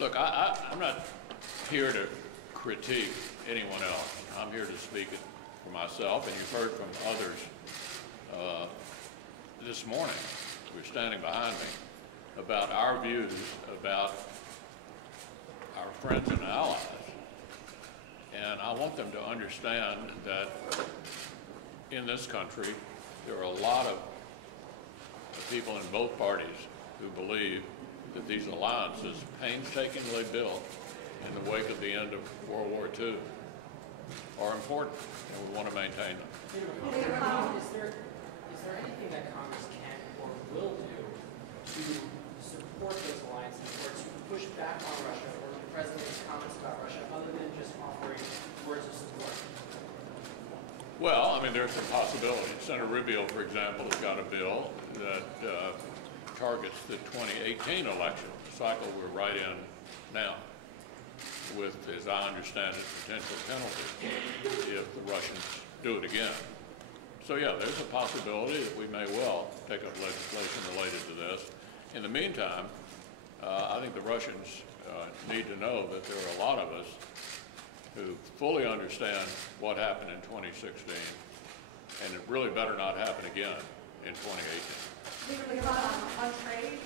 Look, I'm not here to critique anyone else. I'm here to speak it for myself, and you've heard from others this morning, who are standing behind me, about our views about our friends and allies. And I want them to understand that in this country, there are a lot of people in both parties who believe that these alliances, painstakingly built in the wake of the end of World War II, are important, and we want to maintain them. Is there anything that Congress can or will do to support those alliances or to push back on Russia or the President's comments about Russia other than just offering words of support? Well, I mean, there's some possibilities. Senator Rubio, for example, has got a bill that targets the 2018 election cycle we're right in now, with, as I understand it, potential penalties if the Russians do it again. So yeah, there's a possibility that we may well take up legislation related to this. In the meantime, I think the Russians need to know that there are a lot of us who fully understand what happened in 2016, and it really better not happen again in 2018. On trade.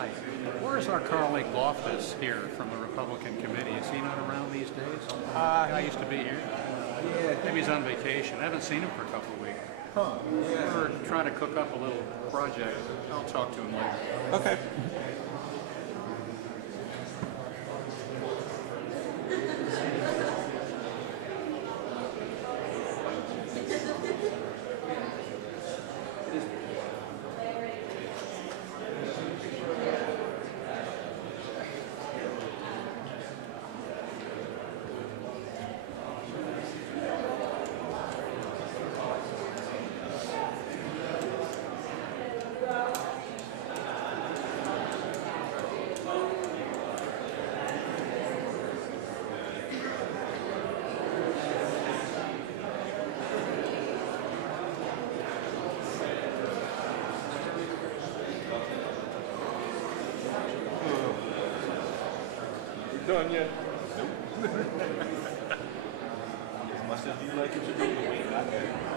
Hi. Where's our colleague Loftus here from the Republican Committee? Is he not around these days? Guy used to be here. Yeah. Maybe he's on vacation. I haven't seen him for a couple of weeks. Huh. Yeah. We're trying to cook up a little project. I'll talk to him later. Okay. Done yet? As much as you like it to do, we ain't got that.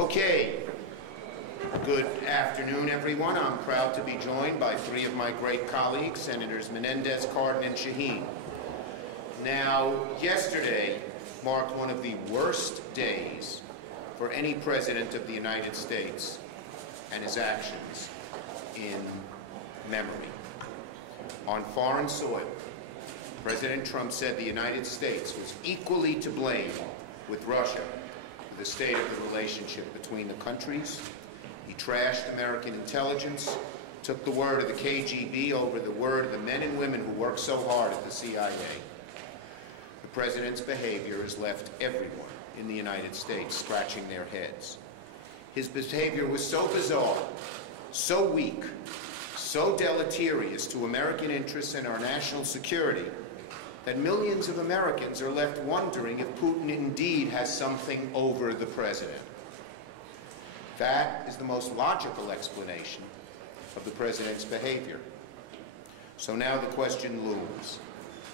Okay. Good afternoon, everyone. I'm proud to be joined by three of my great colleagues, Senators Menendez, Cardin, and Shaheen. Now, yesterday marked one of the worst days for any president of the United States and his actions in memory. On foreign soil, President Trump said the United States was equally to blame with Russia for the state of the relationship between the countries. He trashed American intelligence, took the word of the KGB over the word of the men and women who worked so hard at the CIA. The president's behavior has left everyone in the United States scratching their heads. His behavior was so bizarre, so weak, so deleterious to American interests and our national security that millions of Americans are left wondering if Putin indeed has something over the president. That is the most logical explanation of the president's behavior. So now the question looms.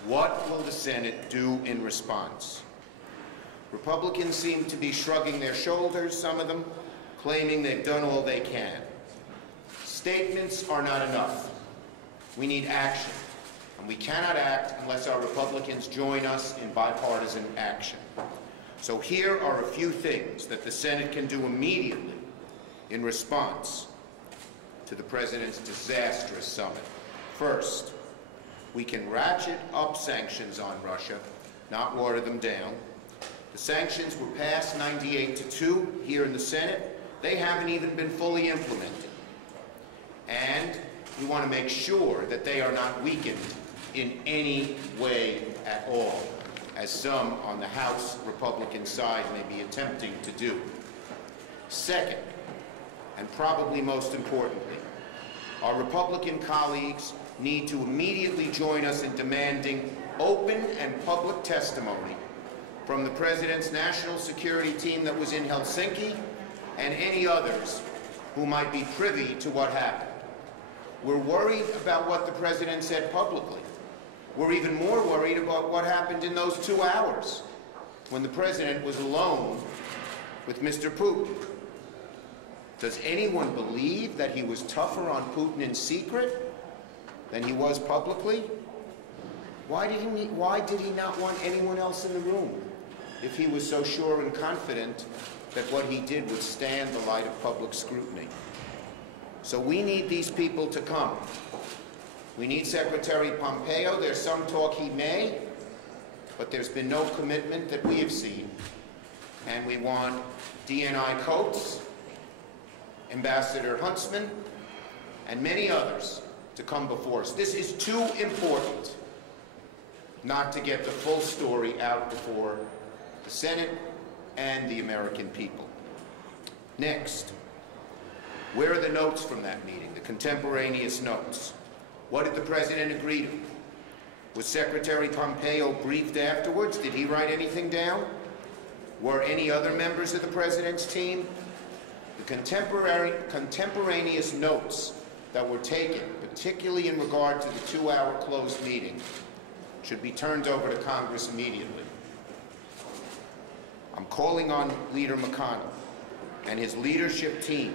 What will the Senate do in response? Republicans seem to be shrugging their shoulders, some of them, claiming they've done all they can. Statements are not enough. We need action. And we cannot act unless our Republicans join us in bipartisan action. So here are a few things that the Senate can do immediately in response to the president's disastrous summit. First, we can ratchet up sanctions on Russia, not water them down. The sanctions were passed 98-2 here in the Senate. They haven't even been fully implemented. And we want to make sure that they are not weakened in any way at all, as some on the House Republican side may be attempting to do. Second, and probably most importantly, our Republican colleagues need to immediately join us in demanding open and public testimony from the President's national security team that was in Helsinki and any others who might be privy to what happened. We're worried about what the President said publicly. We're even more worried about what happened in those 2 hours when the President was alone with Mr. Putin. Does anyone believe that he was tougher on Putin in secret than he was publicly? Why did he not want anyone else in the room if he was so sure and confident that what he did would stand the light of public scrutiny? So we need these people to come. We need Secretary Pompeo. There's some talk he may, but there's been no commitment that we have seen. And we want DNI Coates, Ambassador Huntsman, and many others to come before us. This is too important not to get the full story out before the Senate and the American people. Next, where are the notes from that meeting, the contemporaneous notes? What did the President agree to? Was Secretary Pompeo briefed afterwards? Did he write anything down? Were any other members of the President's team? The contemporaneous notes that were taken, particularly in regard to the 2-hour closed meeting, should be turned over to Congress immediately. I'm calling on Leader McConnell and his leadership team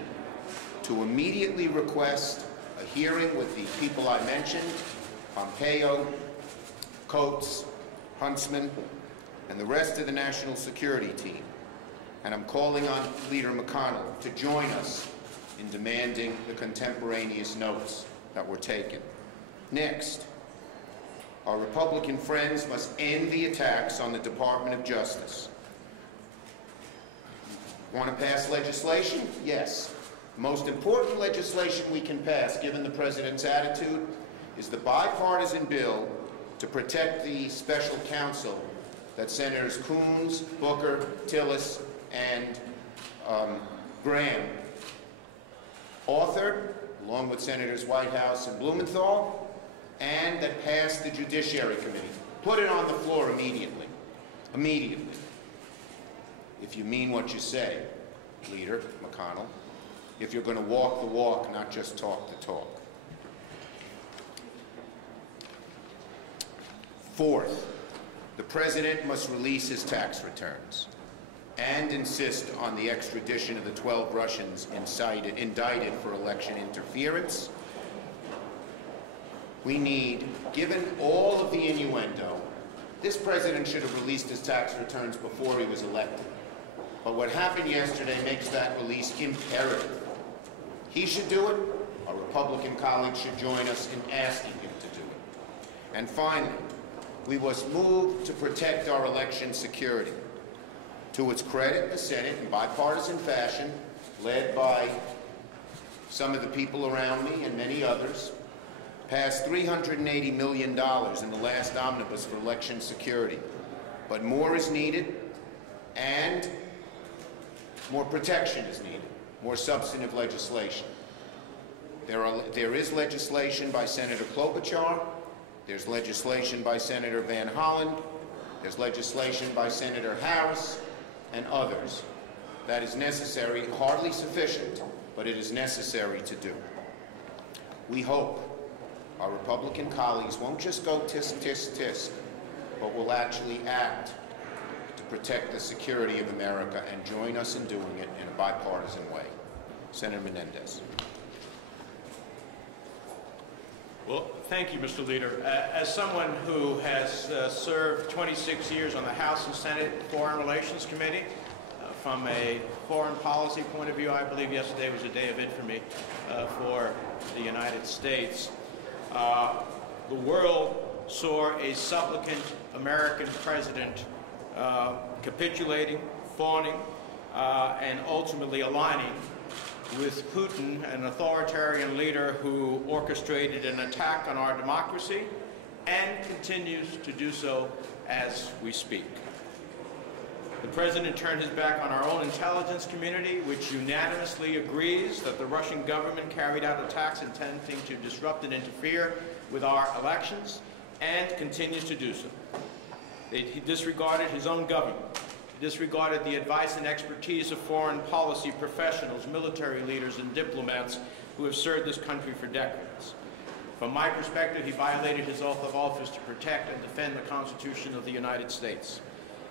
to immediately request a hearing with the people I mentioned, Pompeo, Coates, Huntsman, and the rest of the national security team. And I'm calling on Leader McConnell to join us in demanding the contemporaneous notes that were taken. Next, our Republican friends must end the attacks on the Department of Justice. Want to pass legislation? Yes. The most important legislation we can pass, given the President's attitude, is the bipartisan bill to protect the special counsel that Senators Coons, Booker, Tillis, and Graham authored, along with Senators Whitehouse and Blumenthal, and that passed the Judiciary Committee. Put it on the floor immediately. Immediately. If you mean what you say, Leader McConnell. If you're going to walk the walk, not just talk the talk. Fourth, the President must release his tax returns. and insist on the extradition of the 12 Russians indicted for election interference. We need, given all of the innuendo, this president should have released his tax returns before he was elected. But what happened yesterday makes that release imperative. He should do it. Our Republican colleagues should join us in asking him to do it. And finally, we must move to protect our election security. To its credit, the Senate, in bipartisan fashion, led by some of the people around me and many others, passed $380 million in the last omnibus for election security. But more is needed, and more protection is needed, more substantive legislation. There is legislation by Senator Klobuchar, there's legislation by Senator Van Hollen, there's legislation by Senator Harris, and others. That is necessary, hardly sufficient, but it is necessary to do. We hope our Republican colleagues won't just go tisk, tisk, tisk, but will actually act to protect the security of America and join us in doing it in a bipartisan way. Senator Menendez. Well, thank you, Mr. Leader. As someone who has served 26 years on the House and Senate Foreign Relations Committee, from a foreign policy point of view, I believe yesterday was a day of infamy for the United States. The world saw a supplicant American president capitulating, fawning, and ultimately aligning with Putin, an authoritarian leader who orchestrated an attack on our democracy and continues to do so as we speak. The president turned his back on our own intelligence community, which unanimously agrees that the Russian government carried out attacks intending to disrupt and interfere with our elections, and continues to do so. He disregarded his own government. He disregarded the advice and expertise of foreign policy professionals, military leaders, and diplomats who have served this country for decades. From my perspective, he violated his oath of office to protect and defend the Constitution of the United States.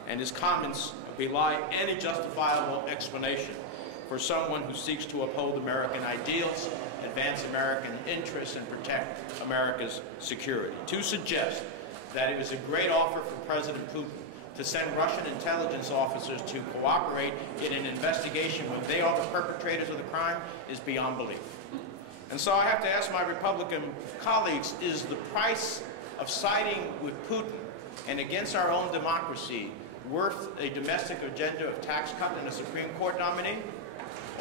And his comments belie any justifiable explanation for someone who seeks to uphold American ideals, advance American interests, and protect America's security. To suggest that it was a great offer for President Putin to send Russian intelligence officers to cooperate in an investigation when they are the perpetrators of the crime is beyond belief. And so I have to ask my Republican colleagues, is the price of siding with Putin and against our own democracy worth a domestic agenda of tax cut and a Supreme Court nominee?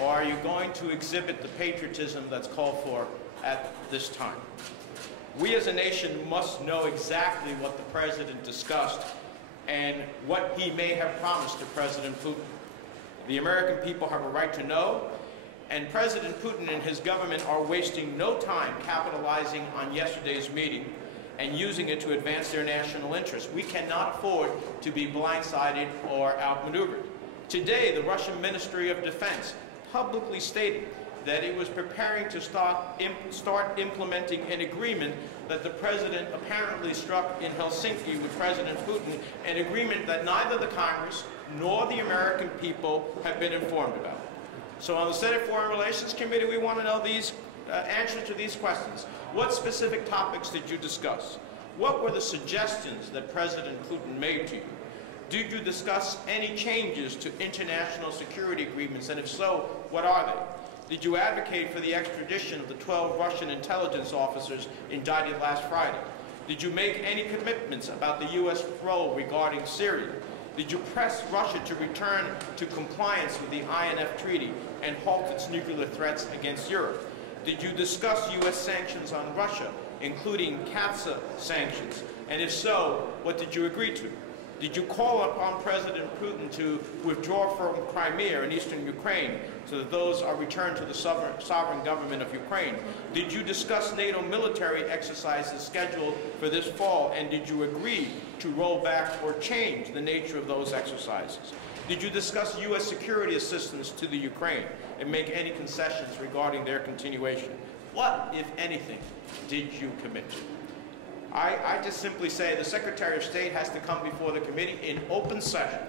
Or are you going to exhibit the patriotism that's called for at this time? We as a nation must know exactly what the president discussed and what he may have promised to President Putin. The American people have a right to know, and President Putin and his government are wasting no time capitalizing on yesterday's meeting and using it to advance their national interests. We cannot afford to be blindsided or outmaneuvered. Today, the Russian Ministry of Defense publicly stated that it was preparing to start implementing an agreement that the president apparently struck in Helsinki with President Putin, an agreement that neither the Congress nor the American people have been informed about. So on the Senate Foreign Relations Committee, we want to know these answers to these questions. What specific topics did you discuss? What were the suggestions that President Putin made to you? Did you discuss any changes to international security agreements, and if so, what are they? Did you advocate for the extradition of the 12 Russian intelligence officers indicted last Friday? Did you make any commitments about the U.S. role regarding Syria? Did you press Russia to return to compliance with the INF Treaty and halt its nuclear threats against Europe? Did you discuss U.S. sanctions on Russia, including CAATSA sanctions? And if so, what did you agree to? Did you call upon President Putin to withdraw from Crimea and eastern Ukraine so that those are returned to the sovereign government of Ukraine? Did you discuss NATO military exercises scheduled for this fall, and did you agree to roll back or change the nature of those exercises? Did you discuss U.S. security assistance to the Ukraine and make any concessions regarding their continuation? What, if anything, did you commit to? I just simply say the Secretary of State has to come before the committee in open session,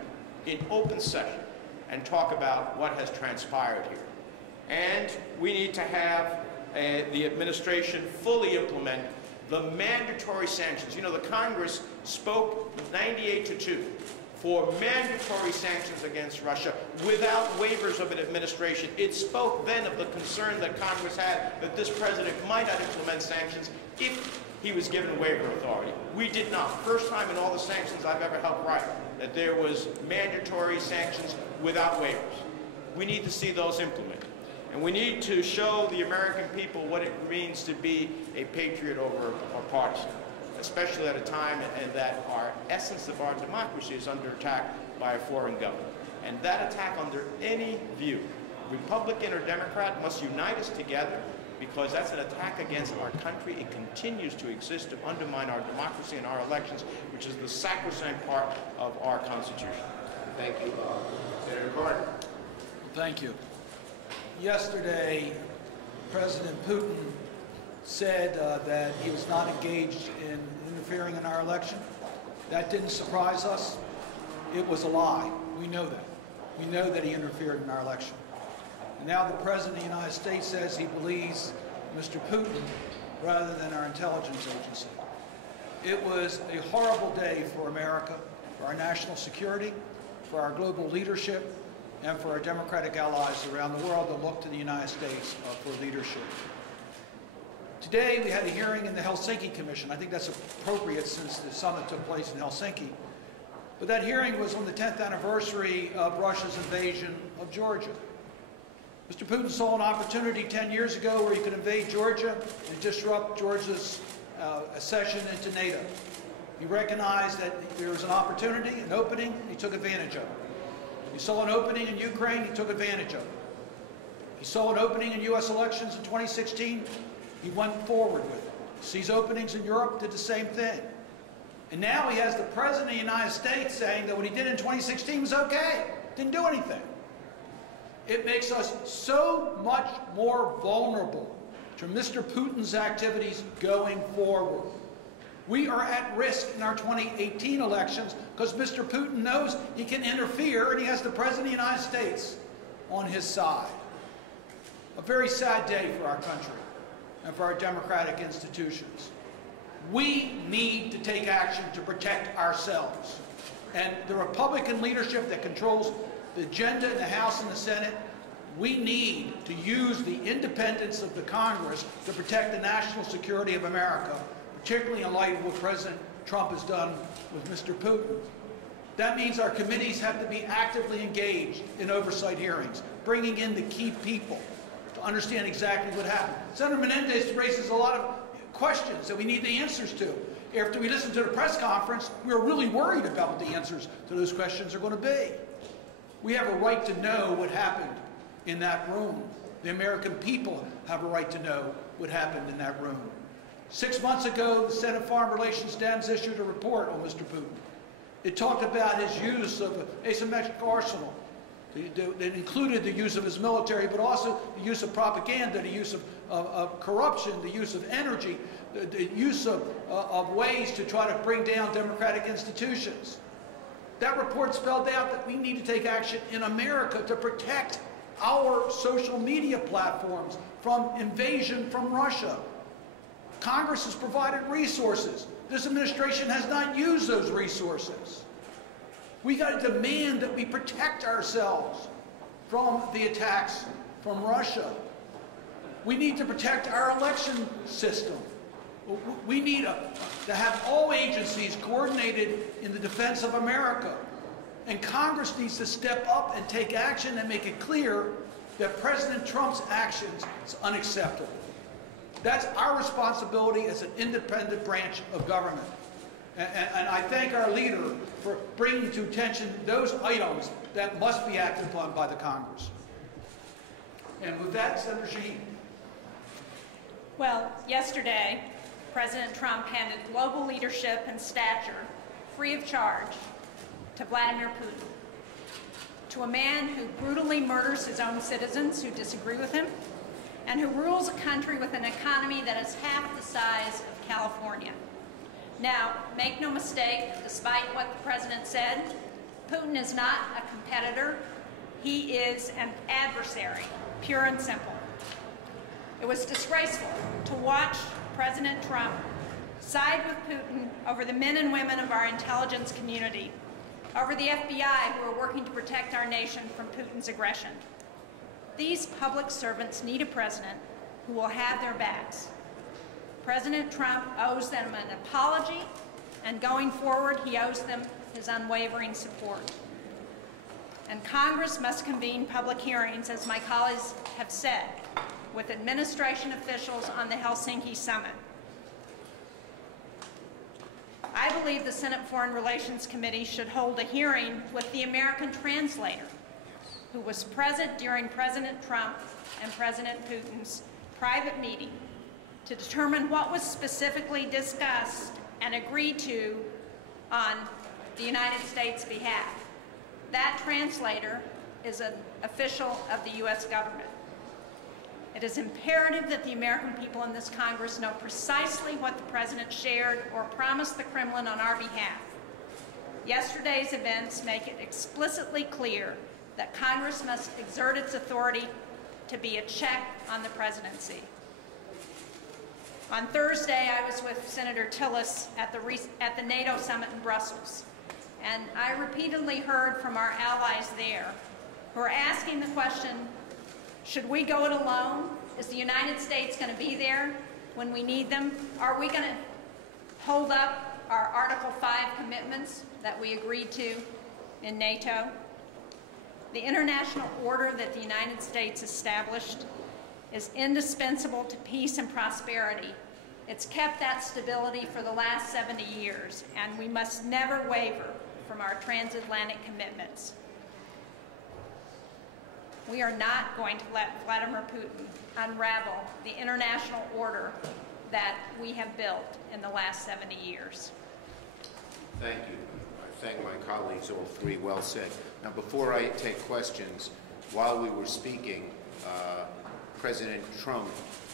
and talk about what has transpired here. And we need to have the administration fully implement the mandatory sanctions. You know, the Congress spoke 98-2 for mandatory sanctions against Russia without waivers of an administration. It spoke then of the concern that Congress had that this president might not implement sanctions if he was given waiver authority. We did not. First time in all the sanctions I've ever helped write that there was mandatory sanctions without waivers. We need to see those implemented. And we need to show the American people what it means to be a patriot over a partisan, especially at a time and that our essence of our democracy is under attack by a foreign government. And that attack under any view, Republican or Democrat, must unite us together, because that's an attack against our country. It continues to exist to undermine our democracy and our elections, which is the sacrosanct part of our Constitution. Thank you. Senator Cardin. Thank you. Yesterday, President Putin said that he was not engaged in interfering in our election. That didn't surprise us. It was a lie. We know that. We know that he interfered in our election. And now the President of the United States says he believes Mr. Putin rather than our intelligence agency. It was a horrible day for America, for our national security, for our global leadership, and for our democratic allies around the world that look to the United States for leadership. Today we had a hearing in the Helsinki Commission. I think that's appropriate since the summit took place in Helsinki. But that hearing was on the 10th anniversary of Russia's invasion of Georgia. Mr. Putin saw an opportunity 10 years ago where he could invade Georgia and disrupt Georgia's accession into NATO. He recognized that there was an opportunity, an opening, and he took advantage of it. He saw an opening in Ukraine, he took advantage of it. He saw an opening in U.S. elections in 2016, he went forward with it. He sees openings in Europe, did the same thing. And now he has the President of the United States saying that what he did in 2016 was okay, didn't do anything. It makes us so much more vulnerable to Mr. Putin's activities going forward. We are at risk in our 2018 elections because Mr. Putin knows he can interfere and he has the President of the United States on his side. A very sad day for our country and for our democratic institutions. We need to take action to protect ourselves. And the Republican leadership that controls the agenda in the House and the Senate, we need to use the independence of the Congress to protect the national security of America, particularly in light of what President Trump has done with Mr. Putin. That means our committees have to be actively engaged in oversight hearings, bringing in the key people to understand exactly what happened. Senator Menendez raises a lot of questions that we need the answers to. After we listened to the press conference, we were really worried about what the answers to those questions are going to be. We have a right to know what happened in that room. The American people have a right to know what happened in that room. 6 months ago, the Senate Foreign Relations Dems issued a report on Mr. Putin. It talked about his use of asymmetric arsenal. It included the use of his military, but also the use of propaganda, the use of corruption, the use of energy, the use of ways to try to bring down democratic institutions. That report spelled out that we need to take action in America to protect our social media platforms from invasion from Russia. Congress has provided resources. This administration has not used those resources. We got to demand that we protect ourselves from the attacks from Russia. We need to protect our election system. We need to have all agencies coordinated in the defense of America. And Congress needs to step up and take action and make it clear that President Trump's actions is unacceptable. That's our responsibility as an independent branch of government. And I thank our leader for bringing to attention those items that must be acted upon by the Congress. And with that, Senator Shaheen. Well, yesterday, President Trump handed global leadership and stature, free of charge, to Vladimir Putin, to a man who brutally murders his own citizens who disagree with him, and who rules a country with an economy that is half the size of California. Now, make no mistake, despite what the president said, Putin is not a competitor He is an adversary, pure and simple. It was disgraceful to watch President Trump side with Putin over the men and women of our intelligence community, over the FBI who are working to protect our nation from Putin's aggression. These public servants need a president who will have their backs. President Trump owes them an apology, and going forward, he owes them his unwavering support. And Congress must convene public hearings, as my colleagues have said, with administration officials on the Helsinki Summit. I believe the Senate Foreign Relations Committee should hold a hearing with the American translator, who was present during President Trump and President Putin's private meeting, to determine what was specifically discussed and agreed to on the United States' behalf. That translator is an official of the U.S. government. It is imperative that the American people in this Congress know precisely what the President shared or promised the Kremlin on our behalf. Yesterday's events make it explicitly clear that Congress must exert its authority to be a check on the presidency. On Thursday, I was with Senator Tillis at the NATO summit in Brussels, and I repeatedly heard from our allies there who are asking the question, should we go it alone? Is the United States going to be there when we need them? Are we going to hold up our Article 5 commitments that we agreed to in NATO? The international order that the United States established is indispensable to peace and prosperity. It's kept that stability for the last 70 years, and we must never waver from our transatlantic commitments. We are not going to let Vladimir Putin unravel the international order that we have built in the last 70 years. Thank you. I thank my colleagues, all three. Well said. Now, before I take questions, while we were speaking, President Trump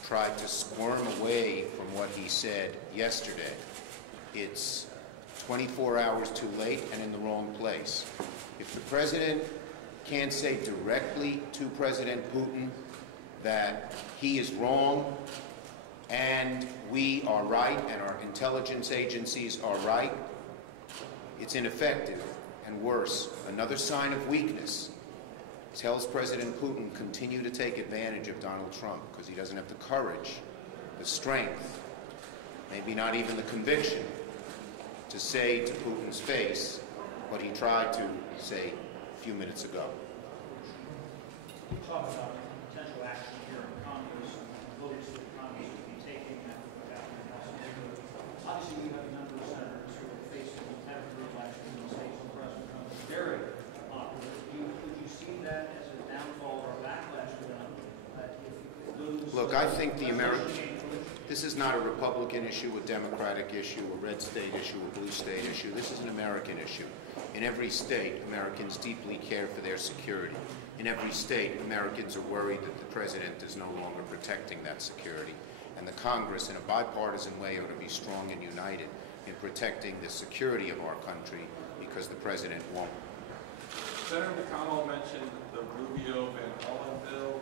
tried to squirm away from what he said yesterday. It's 24 hours too late and in the wrong place. If the president can't say directly to President Putin that he is wrong and we are right and our intelligence agencies are right, it's ineffective. And worse, another sign of weakness tells President Putin continue to take advantage of Donald Trump because he doesn't have the courage, the strength, maybe not even the conviction to say to Putin's face what he tried to say a few minutes ago. You talk about potential action here in Congress and votes that Congress would be taking after what happened in Helsinki. Obviously, we have a number of senators who are facing contempt for election in the states where President Trump is very popular. Would you see that as a downfall or a backlash for them if you lose? Look, I think this is not a Republican issue, a Democratic issue, a red state issue, a blue state issue. This is an American issue. In every state, Americans deeply care for their security. In every state, Americans are worried that the president is no longer protecting that security. And the Congress, in a bipartisan way, ought to be strong and united in protecting the security of our country because the president won't. Senator McConnell mentioned the Rubio-Van Hollen bill,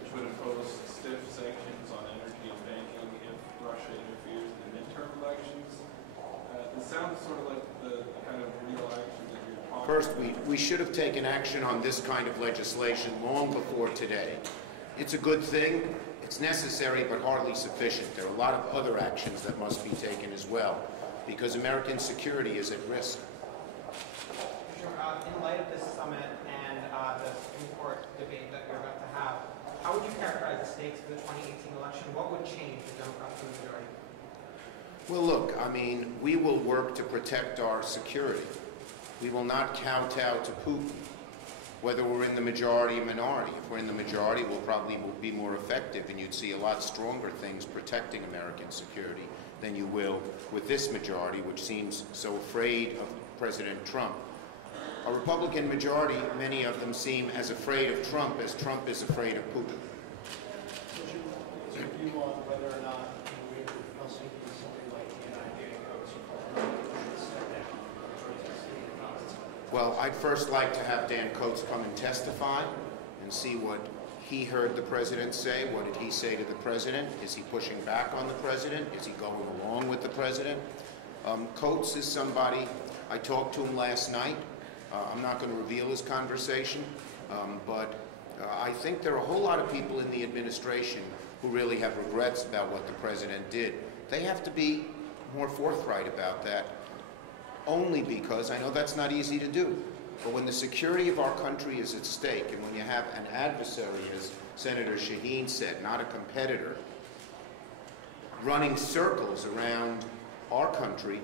which would impose stiff sanctions on energy and banking if Russia interferes in the midterm elections. It sounds sort of like the kind of real action that you're talking about. First, we should have taken action on this kind of legislation long before today. It's a good thing. It's necessary, but hardly sufficient. There are a lot of other actions that must be taken as well, because American security is at risk. In light of this summit and the Supreme Court debate that we're about to have, how would you characterize the stakes of the 2018 election? What would change the Democrats' majority? Well, look, I mean, we will work to protect our security. We will not kowtow to Putin, whether we're in the majority or minority. If we're in the majority, we'll probably be more effective, and you'd see a lot stronger things protecting American security than you will with this majority, which seems so afraid of President Trump. A Republican majority, many of them seem as afraid of Trump as Trump is afraid of Putin. What's your view on whether or not Helsinki is something like the United States? Well, I'd first like to have Dan Coates come and testify and see what he heard the president say. What did he say to the president? Is he pushing back on the president? Is he going along with the president? Coates is somebody, I talked to him last night. I'm not going to reveal his conversation, but I think there are a whole lot of people in the administration who really have regrets about what the president did. They have to be more forthright about that, only because I know that's not easy to do. But when the security of our country is at stake, and when you have an adversary, as Senator Shaheen said, not a competitor, running circles around our country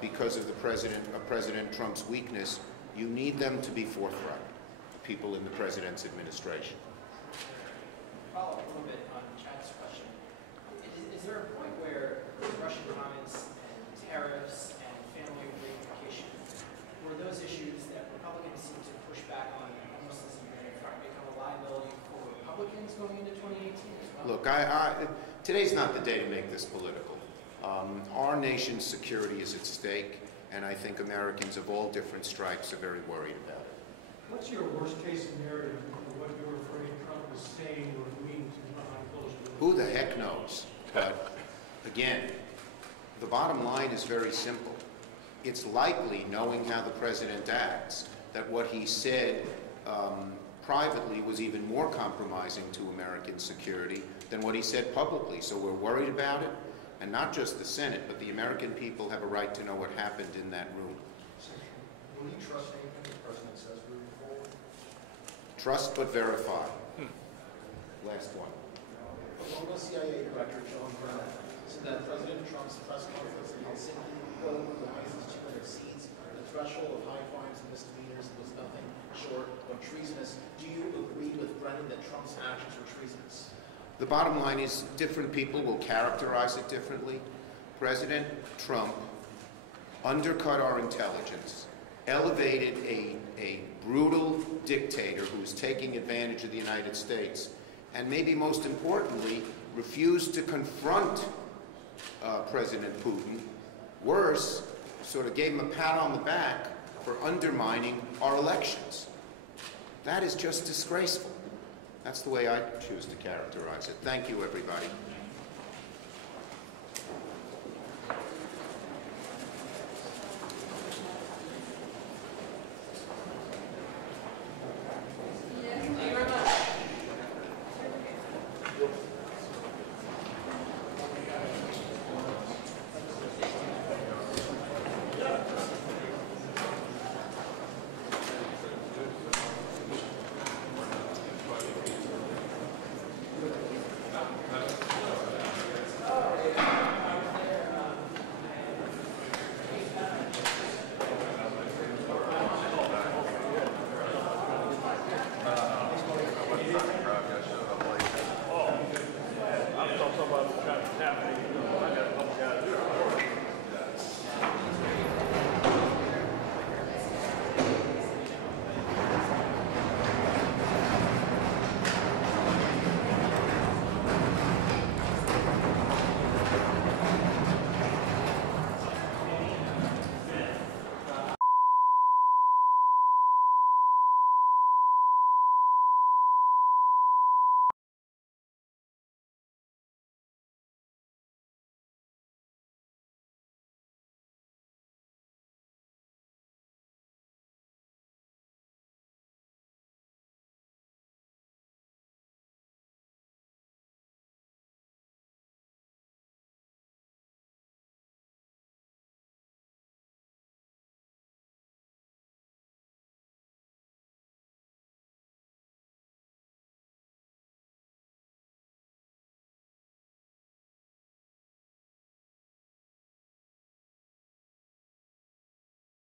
because of President Trump's weakness, you need them to be forthright, people in the president's administration. Follow up a little bit on Chad's question. Is there a point where Russian comments and tariffs and family reunification, were those issues that Republicans seem to push back on almost as a unit front, become a liability for Republicans going into 2018 as well? Look, today's not the day to make this political. Our nation's security is at stake, and I think Americans of all different stripes are very worried about it. What's your worst-case scenario for what you're afraid Trump is saying or doing behind closed doors? Who the heck knows? But again, the bottom line is very simple. It's likely, knowing how the president acts, that what he said privately was even more compromising to American security than what he said publicly. So we're worried about it, and not just the Senate, but the American people have a right to know what happened in that room. Will you trust anything the president says moving forward? Trust but verify. Last one. Former CIA Director John Brennan said that President Trump's press conference in Helsinki over the ISIS 200 seats, the threshold of high crimes and misdemeanors was nothing short of treasonous. Do you agree with Brennan that Trump's actions were treasonous? The bottom line is different people will characterize it differently. President Trump undercut our intelligence, elevated a brutal dictator who was taking advantage of the United States, and maybe most importantly, refused to confront President Putin. Worse, sort of gave him a pat on the back for undermining our elections. That is just disgraceful. That's the way I choose to characterize it. Thank you, everybody.